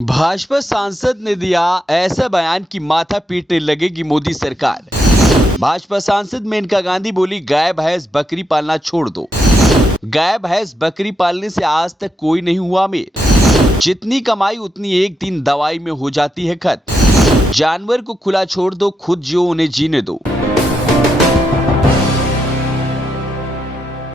भाजपा सांसद ने दिया ऐसा बयान कि माथा पीटने लगेगी मोदी सरकार। भाजपा सांसद मेनका गांधी बोली, गाय भैंस बकरी पालना छोड़ दो। गाय भैंस बकरी पालने से आज तक कोई नहीं हुआ अमीर। जितनी कमाई उतनी एक दिन दवाई में हो जाती है खत्म। जानवर को खुला छोड़ दो, खुद जियो उन्हें जीने दो।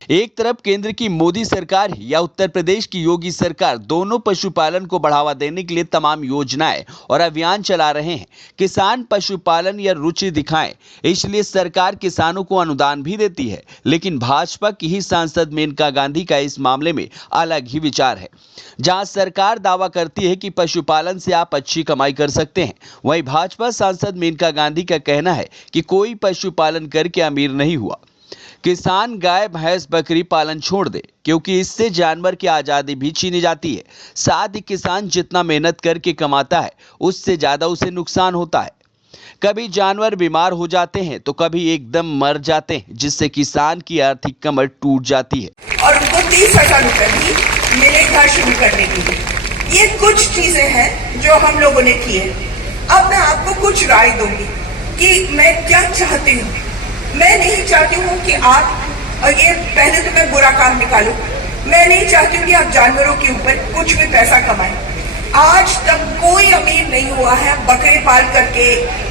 एक तरफ केंद्र की मोदी सरकार या उत्तर प्रदेश की योगी सरकार दोनों पशुपालन को बढ़ावा देने के लिए तमाम योजनाएं और अभियान चला रहे हैं। किसान पशुपालन या रुचि दिखाएं, इसलिए सरकार किसानों को अनुदान भी देती है। लेकिन भाजपा की ही सांसद मेनका गांधी का इस मामले में अलग ही विचार है। जहां सरकार दावा करती है कि पशुपालन से आप अच्छी कमाई कर सकते हैं, वहीं भाजपा सांसद मेनका गांधी का कहना है कि कोई पशुपालन करके अमीर नहीं हुआ। किसान गाय भैंस बकरी पालन छोड़ दे, क्योंकि इससे जानवर की आजादी भी छीनी जाती है। साथ ही किसान जितना मेहनत करके कमाता है, उससे ज्यादा उसे नुकसान होता है। कभी जानवर बीमार हो जाते हैं तो कभी एकदम मर जाते हैं, जिससे किसान की आर्थिक कमर टूट जाती है और उनको 30,000 रुपए भी मिलेगा शुरू करने के लिए। ये कुछ चीजें हैं जो हम लोगों ने की है। अब मैं आपको कुछ राय दूंगी कि मैं क्या चाहती हूँ। मैं नहीं चाहती हूँ कि आप, और ये पहले तो मैं बुरा काम निकालूं, मैं नहीं चाहती हूँ कि आप जानवरों के ऊपर कुछ भी पैसा कमाएं। आज तक कोई अमीर नहीं हुआ है बकरे पाल करके,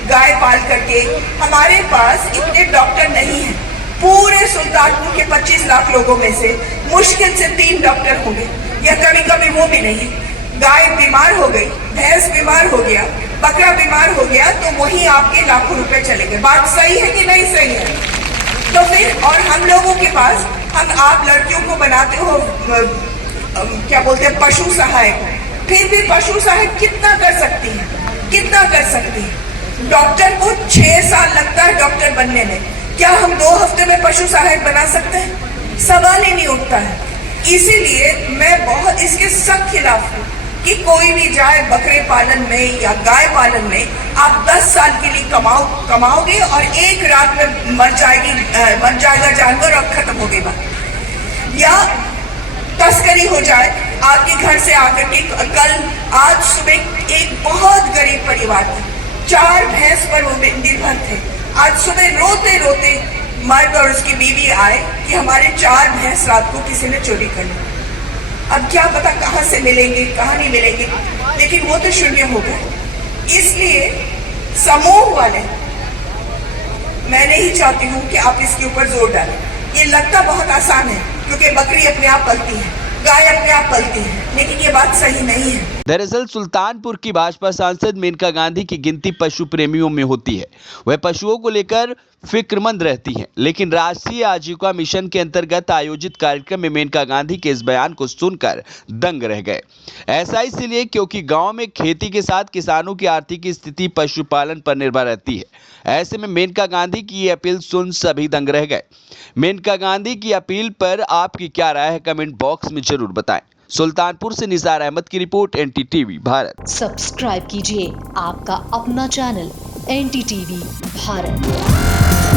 गाय पाल करके। हमारे पास इतने डॉक्टर नहीं हैं। पूरे सुल्तानपुर के 25 लाख लोगों में से मुश्किल से 3 डॉक्टर होंगे, या कभी कभी वो भी नहीं। गाय बीमार हो गई, भैंस बीमार हो गया, बकरा बीमार हो गया, तो वही आपके लाखों रुपए चले गए। बात सही है कि नहीं सही है? तो फिर और हम लोगों के पास, आप लड़कियों को बनाते हो क्या बोलते हैं, पशु सहायक। फिर भी पशु सहायक कितना कर सकती है, कितना कर सकती है? डॉक्टर को 6 साल लगता है डॉक्टर बनने में। क्या हम 2 हफ्ते में पशु सहायक बना सकते हैं? सवाल ही नहीं उठता है। इसीलिए मैं बहुत इसके सख्त खिलाफ हूँ कि कोई भी जाए बकरे पालन में या गाय पालन में। आप 10 साल के लिए कमाओगे और एक रात में मर जाएगा जानवर और खत्म हो गई बात। या तस्करी हो जाए आपके घर से आकर के। आज सुबह एक बहुत गरीब परिवार था, 4 भैंस पर वो निर्भर थे। आज सुबह रोते रोते मर्द और उसकी बीवी आए कि हमारे 4 भैंस रात को किसी ने चोरी कर ली। अब क्या पता कहां से मिलेंगे, कहां नहीं मिलेंगे, लेकिन वो तो शून्य हो गए। इसलिए समूह वाले, मैं नहीं चाहती हूं कि आप इसके ऊपर जोर डालें। ये लगता बहुत आसान है, क्योंकि बकरी अपने आप पलती है, गाय अपने आप पलती है, लेकिन ये बात सही नहीं है। दरअसल सुल्तानपुर की भाजपा सांसद मेनका गांधी की गिनती पशु प्रेमियों में होती है। वह पशुओं को लेकर फिक्रमंद रहती हैं, लेकिन राष्ट्रीय आजीविका मिशन के अंतर्गत आयोजित कार्यक्रम में मेनका गांधी के इस बयान को सुनकर दंग रह गए। ऐसा इसलिए क्योंकि गांव में खेती के साथ किसानों की आर्थिक स्थिति पशुपालन पर निर्भर रहती है। ऐसे में मेनका गांधी की ये अपील सुन सभी दंग रह गए। मेनका गांधी की अपील पर आपकी क्या राय है, कमेंट बॉक्स में जरूर बताएं। सुल्तानपुर से निसार अहमद की रिपोर्ट, NTTV भारत। सब्सक्राइब कीजिए आपका अपना चैनल NTTV भारत।